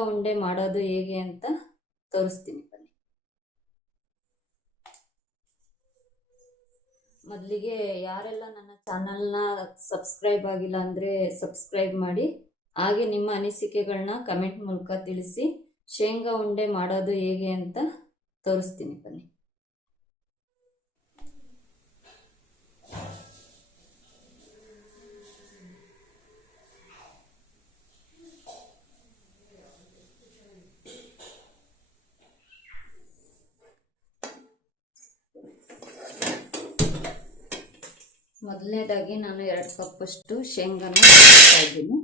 ಉಂಡೆ ಮಾಡೋದು ಹೇಗೆ ಅಂತ ತೋರಿಸ್ತೀನಿ ಬನ್ನಿ. ಮೊದಲಿಗೆ ಯಾರೆಲ್ಲ ನನ್ನ ಚಾನಲ್ನ ಸಬ್ಸ್ಕ್ರೈಬ್ ಆಗಿಲ್ಲ ಅಂದರೆ ಸಬ್ಸ್ಕ್ರೈಬ್ ಮಾಡಿ, ಹಾಗೆ ನಿಮ್ಮ ಅನಿಸಿಕೆಗಳನ್ನ ಕಮೆಂಟ್ ಮೂಲಕ ತಿಳಿಸಿ. ಶೇಂಗಾ ಉಂಡೆ ಮಾಡೋದು ಹೇಗೆ ಅಂತ ತೋರಿಸ್ತೀನಿ ಬನ್ನಿ. ಮೊದಲನೇದಾಗಿ ನಾನು 2 ಕಪ್ಪಷ್ಟು ಶೇಂಗಾನ ಹಾಕ್ತಾ ಇದ್ದೀನಿ.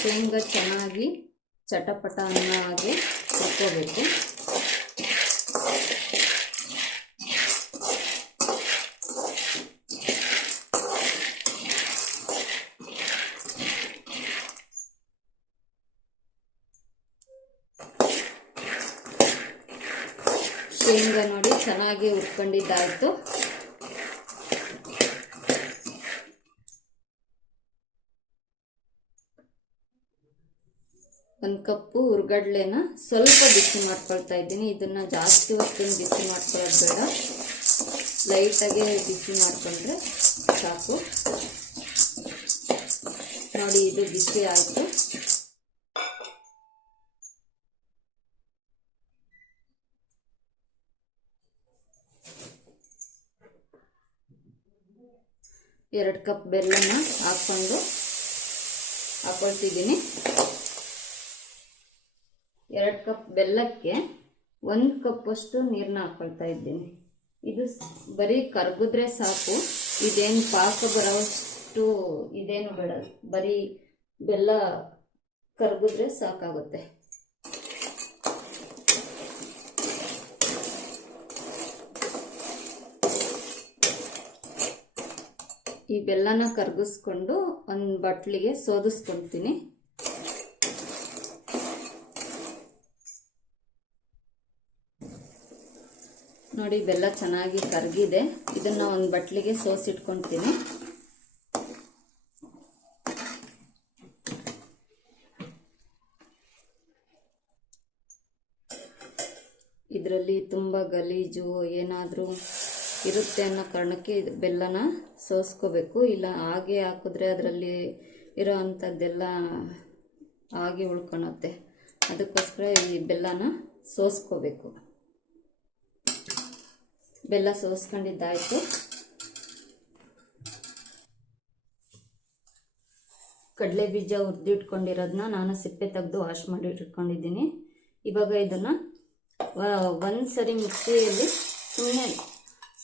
ಶೇಂಗಾ ಚೆನ್ನಾಗಿ ಚಟಪಟ ಅನ್ನೋ ಹಾಗೆ ಹುರ್ಕೋಬೇಕು. ಶೇಂಗಾ ನೋಡಿ ಚೆನ್ನಾಗಿ ಹುರ್ಕೊಂಡಿದ್ದಾಯಿತು. ಒಂದು ಕಪ್ಪು ಹುರ್ಗಡ್ಲೆನ ಸ್ವಲ್ಪ ಬಿಸಿ ಮಾಡ್ಕೊಳ್ತಾ ಇದ್ದೀನಿ. ಇದನ್ನ ಜಾಸ್ತಿ ಹೊತ್ತಿನ ಬಿಸಿ ಮಾಡ್ಕೊಳ್ಳೋದು ಬೇಡ, ಲೈಟಾಗಿ ಬಿಸಿ ಮಾಡಿಕೊಂಡ್ರೆ ಸಾಕು. ನೋಡಿ, ಇದು ಬಿಸಿ ಆಯಿತು. ಎರಡು ಕಪ್ ಬೆಲ್ಲನ ಹಾಕೊಳ್ತಿದ್ದೀನಿ. 2 ಕಪ್ ಬೆಲ್ಲಕ್ಕೆ 1 ಕಪ್ಪಷ್ಟು ನೀರನ್ನ ಹಾಕೊಳ್ತಾ ಇದ್ದೀನಿ. ಇದು ಬರೀ ಕರಗಿದ್ರೆ ಸಾಕು, ಇದೇನು ಪಾಕ ಬರೋಷ್ಟು ಇದೇನು ಬೇಡ, ಬರೀ ಬೆಲ್ಲ ಕರಗಿದ್ರೆ ಸಾಕಾಗುತ್ತೆ. ಈ ಬೆಲ್ಲನ ಕರಗಿಸ್ಕೊಂಡು ಒಂದು ಬಟ್ಲಿಗೆ ಸೋದಿಸ್ಕೊಳ್ತೀನಿ. ನೋಡಿ, ಬೆಲ್ಲ ಚೆನ್ನಾಗಿ ಕರಗಿದೆ. ಇದನ್ನ ಒಂದು ಬಟ್ಲಿಗೆ ಸೋಸಿಟ್ಕೊಳ್ತೀನಿ. ಇದರಲ್ಲಿ ತುಂಬ ಗಲೀಜು ಏನಾದರೂ ಇರುತ್ತೆ ಅನ್ನೋ ಕಾರಣಕ್ಕೆ ಬೆಲ್ಲನ ಸೋಸ್ಕೋಬೇಕು. ಇಲ್ಲ ಹಾಗೆ ಹಾಕಿದ್ರೆ ಅದರಲ್ಲಿ ಇರೋ ಅಂಥದ್ದೆಲ್ಲ ಹಾಗೆ ಉಳ್ಕೊಳುತ್ತೆ. ಅದಕ್ಕೋಸ್ಕರ ಈ ಬೆಲ್ಲನ ಸೋಸ್ಕೋಬೇಕು. ಬೆಲ್ಲ ಸೋಸ್ಕೊಂಡಿದ್ದಾಯಿತು. ಕಡಲೆ ಬೀಜ ಹುರಿದಿಟ್ಕೊಂಡಿರೋದನ್ನ ನಾನು ಸಿಪ್ಪೆ ತೆಗೆದು ವಾಶ್ ಮಾಡಿ ಇಟ್ಕೊಂಡಿದ್ದೀನಿ. ಇವಾಗ ಇದನ್ನು ಒಂದು ಸರಿ ಮಿಕ್ಸಿಯಲ್ಲಿ ಸುಮ್ಮನೆ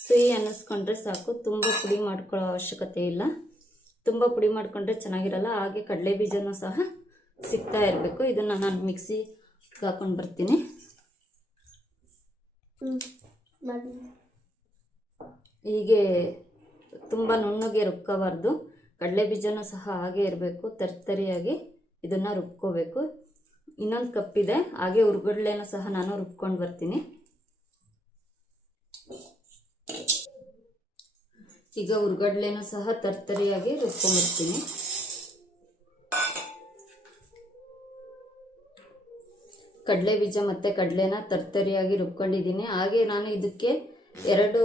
ಸಿಹಿ ಅನ್ನಿಸ್ಕೊಂಡ್ರೆ ಸಾಕು, ತುಂಬ ಪುಡಿ ಮಾಡ್ಕೊಳ್ಳೋ ಅವಶ್ಯಕತೆ ಇಲ್ಲ. ತುಂಬ ಪುಡಿ ಮಾಡಿಕೊಂಡ್ರೆ ಚೆನ್ನಾಗಿರಲ್ಲ. ಹಾಗೆ ಕಡಲೆ ಬೀಜನೂ ಸಹ ಸಿಗ್ತಾ ಇರಬೇಕು. ಇದನ್ನು ನಾನು ಮಿಕ್ಸಿ ಹಾಕೊಂಡು ಬರ್ತೀನಿ. ಹೀಗೆ ತುಂಬ ನುಣ್ಣಗೆ ರುಬ್ಕೋಬಾರ್ದು, ಕಡಲೆ ಬೀಜನೂ ಸಹ ಹಾಗೆ ಇರಬೇಕು. ತರ್ತರಿಯಾಗಿ ಇದನ್ನು ರುಬ್ಕೋಬೇಕು. ಇನ್ನೊಂದು ಕಪ್ಪಿದೆ, ಹಾಗೆ ಹುರ್ಗಡ್ಲೆನೂ ಸಹ ನಾನು ರುಬ್ಕೊಂಡು ಬರ್ತೀನಿ. ಈಗ ಹುರ್ಗಡ್ಲೆನೂ ಸಹ ತರ್ತರಿಯಾಗಿ ರುಬ್ಕೊಂಡ್ಬರ್ತೀನಿ. ಕಡಲೆ ಬೀಜ ಮತ್ತು ಕಡಲೆನ ತರ್ತರಿಯಾಗಿ ರುಬ್ಕೊಂಡಿದ್ದೀನಿ. ಹಾಗೆ ನಾನು ಇದಕ್ಕೆ 2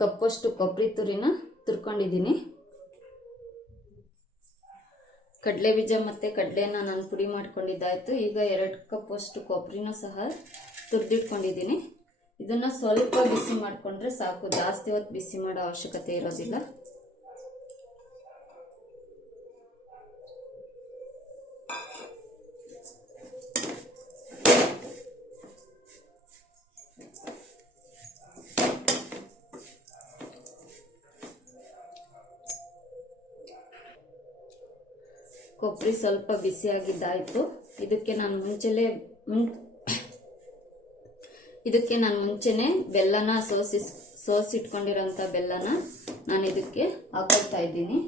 ಕಪ್ಪಷ್ಟು ಕೊಬ್ಬರಿ ತುರಿನ ತುರ್ಕೊಂಡಿದ್ದೀನಿ. ಕಡಲೆ ಬೀಜ ಮತ್ತು ಕಡಲೆನ ನಾನು ಪುಡಿ ಮಾಡ್ಕೊಂಡಿದ್ದಾಯಿತು. ಈಗ 2 ಕಪ್ಪಷ್ಟು ಕೊಬ್ಬರಿನೂ ಸಹ ತುರಿದಿಟ್ಕೊಂಡಿದ್ದೀನಿ. ಇದನ್ನು ಸ್ವಲ್ಪ ಬಿಸಿ ಮಾಡಿಕೊಂಡ್ರೆ ಸಾಕು, ಜಾಸ್ತಿ ಹೊತ್ತು ಬಿಸಿ ಮಾಡೋ ಅವಶ್ಯಕತೆ ಇರೋದಿಲ್ಲ. ಕೊಬ್ಬರಿ ಸ್ವಲ್ಪ ಬಿಸಿಯಾಗಿದ್ದಾಯಿತು. ಇದಕ್ಕೆ ನಾನು ಮುಂಚೆನೆ ಬೆಲ್ಲನ ಸೋಸಿಟ್ಕೊಂಡಿರೋಂಥ ಬೆಲ್ಲನ ನಾನು ಇದಕ್ಕೆ ಹಾಕೊಳ್ತಾ ಇದ್ದೀನಿ.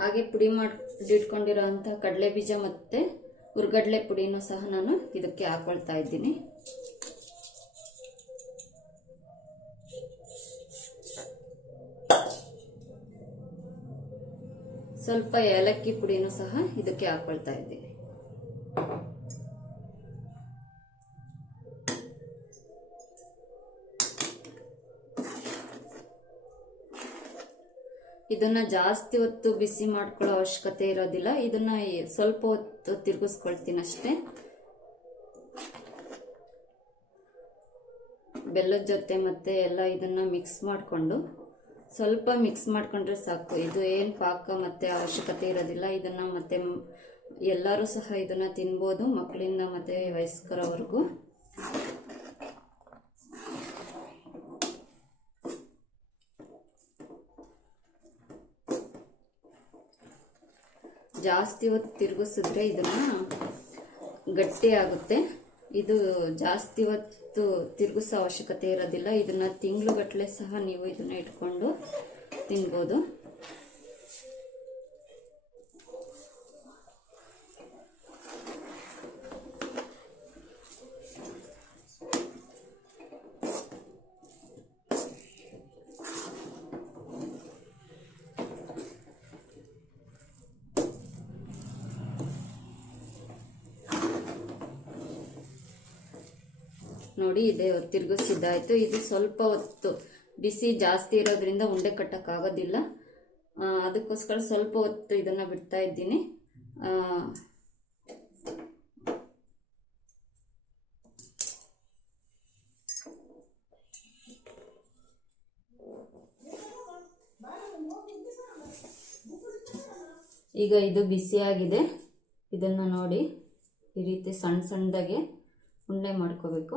ಹಾಗೆ ಪುಡಿ ಮಾಡಿಟ್ಕೊಂಡಿರೋ ಅಂಥ ಕಡಲೆ ಬೀಜ ಮತ್ತು ಹುರ್ಗಡ್ಲೆ ಪುಡಿನೂ ಸಹ ನಾನು ಇದಕ್ಕೆ ಹಾಕೊಳ್ತಾ ಇದ್ದೀನಿ. ಸ್ವಲ್ಪ ಏಲಕ್ಕಿ ಪುಡಿನೂ ಸಹ ಇದಕ್ಕೆ ಹಾಕೊಳ್ತಾ ಇದ್ದೀನಿ. ಇದನ್ನ ಜಾಸ್ತಿ ಹೊತ್ತು ಬಿಸಿ ಮಾಡ್ಕೊಳ್ಳೋ ಅವಶ್ಯಕತೆ ಇರೋದಿಲ್ಲ. ಇದನ್ನ ಸ್ವಲ್ಪ ಹೊತ್ತು ತಿರುಗಿಸ್ಕೊಳ್ತೀನಿ ಅಷ್ಟೇ. ಬೆಲ್ಲದ ಜೊತೆ ಮತ್ತೆ ಎಲ್ಲ ಇದನ್ನ ಮಿಕ್ಸ್ ಮಾಡಿಕೊಂಡು ಸ್ವಲ್ಪ ಮಿಕ್ಸ್ ಮಾಡ್ಕೊಂಡ್ರೆ ಸಾಕು. ಇದು ಏನು ಪಾಕ ಮತ್ತೆ ಅವಶ್ಯಕತೆ ಇರೋದಿಲ್ಲ. ಇದನ್ನ ಮತ್ತೆ ಎಲ್ಲರೂ ಸಹ ಇದನ್ನ ತಿನ್ಬೋದು, ಮಕ್ಕಳಿಂದ ಮತ್ತೆ ವಯಸ್ಕರವರೆಗೂ. ಜಾಸ್ತಿ ಹೊತ್ತು ತಿರುಗಿಸಿದ್ರೆ ಇದನ್ನ ಗಟ್ಟಿ ಆಗುತ್ತೆ. ಇದು ಜಾಸ್ತಿ ಹೊತ್ತು ತಿರುಗಿಸೋ ಅವಶ್ಯಕತೆ ಇರೋದಿಲ್ಲ. ಇದನ್ನ ತಿಂಗಳುಗಟ್ಟಲೆ ಸಹ ನೀವು ಇದನ್ನ ಇಟ್ಕೊಂಡು ತಿನ್ಬೋದು. ನೋಡಿ, ಇದೆ ತಿರುಗಿಸಿದ್ದಾಯ್ತು. ಇದು ಸ್ವಲ್ಪ ಹೊತ್ತು ಬಿಸಿ ಜಾಸ್ತಿ ಇರೋದ್ರಿಂದ ಉಂಡೆ ಕಟ್ಟಕ್ಕಾಗೋದಿಲ್ಲ. ಅದಕ್ಕೋಸ್ಕರ ಸ್ವಲ್ಪ ಹೊತ್ತು ಇದನ್ನ ಬಿಡ್ತಾ ಇದ್ದೀನಿ. ಈಗ ಇದು ಬಿಸಿಯಾಗಿದೆ. ಇದನ್ನ ನೋಡಿ, ಈ ರೀತಿ ಸಣ್ಣ ಸಣ್ಣದಾಗೆ ಉಂಡೆ ಮಾಡ್ಕೋಬೇಕು.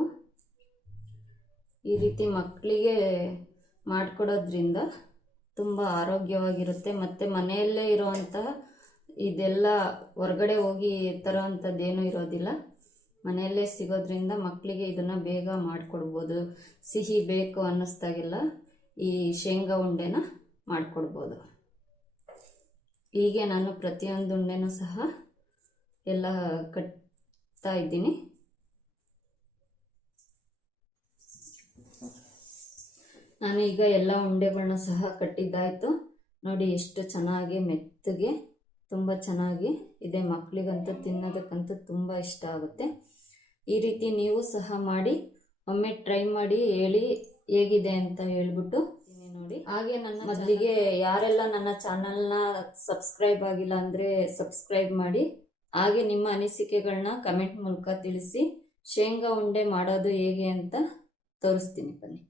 ಈ ರೀತಿ ಮಕ್ಕಳಿಗೆ ಮಾಡಿಕೊಡೋದ್ರಿಂದ ತುಂಬ ಆರೋಗ್ಯವಾಗಿರುತ್ತೆ. ಮತ್ತು ಮನೆಯಲ್ಲೇ ಇರೋವಂತಹ ಇದೆಲ್ಲ ಹೊರಗಡೆ ಹೋಗಿ ತರೋವಂಥದ್ದೇನೂ ಇರೋದಿಲ್ಲ. ಮನೆಯಲ್ಲೇ ಸಿಗೋದ್ರಿಂದ ಮಕ್ಕಳಿಗೆ ಇದನ್ನು ಬೇಗ ಮಾಡಿಕೊಡ್ಬೋದು. ಸಿಹಿ ಬೇಕು ಅನ್ನಿಸ್ದಾಗೆಲ್ಲ ಈ ಶೇಂಗಾ ಉಂಡೆನ ಮಾಡಿಕೊಡ್ಬೋದು. ಹೀಗೆ ನಾನು ಪ್ರತಿಯೊಂದು ಉಂಡೆನೂ ಸಹ ಎಲ್ಲ ಕಟ್ತಾ ಇದ್ದೀನಿ. ನಾನು ಈಗ ಎಲ್ಲ ಉಂಡೆಗಳನ್ನ ಸಹ ಕಟ್ಟಿದ್ದಾಯಿತು. ನೋಡಿ, ಎಷ್ಟು ಚೆನ್ನಾಗಿ ಮೆತ್ತಗೆ ತುಂಬ ಚೆನ್ನಾಗಿ ಇದೆ. ಮಕ್ಕಳಿಗಂತೂ ತಿನ್ನೋದಕ್ಕಂತೂ ತುಂಬ ಇಷ್ಟ ಆಗುತ್ತೆ. ಈ ರೀತಿ ನೀವು ಸಹ ಮಾಡಿ ಒಮ್ಮೆ ಟ್ರೈ ಮಾಡಿ ಹೇಳಿ ಹೇಗಿದೆ ಅಂತ ಹೇಳ್ಬಿಟ್ಟು ನೋಡಿ. ಹಾಗೆ ನನ್ನ ಮೊದಲಿಗೆ ಯಾರೆಲ್ಲ ನನ್ನ ಚಾನಲ್ನ ಸಬ್ಸ್ಕ್ರೈಬ್ ಆಗಿಲ್ಲ ಅಂದರೆ ಸಬ್ಸ್ಕ್ರೈಬ್ ಮಾಡಿ. ಹಾಗೆ ನಿಮ್ಮ ಅನಿಸಿಕೆಗಳನ್ನ ಕಮೆಂಟ್ ಮೂಲಕ ತಿಳಿಸಿ. ಶೇಂಗಾ ಉಂಡೆ ಮಾಡೋದು ಹೇಗೆ ಅಂತ ತೋರಿಸ್ತೀನಿ ಬನ್ನಿ.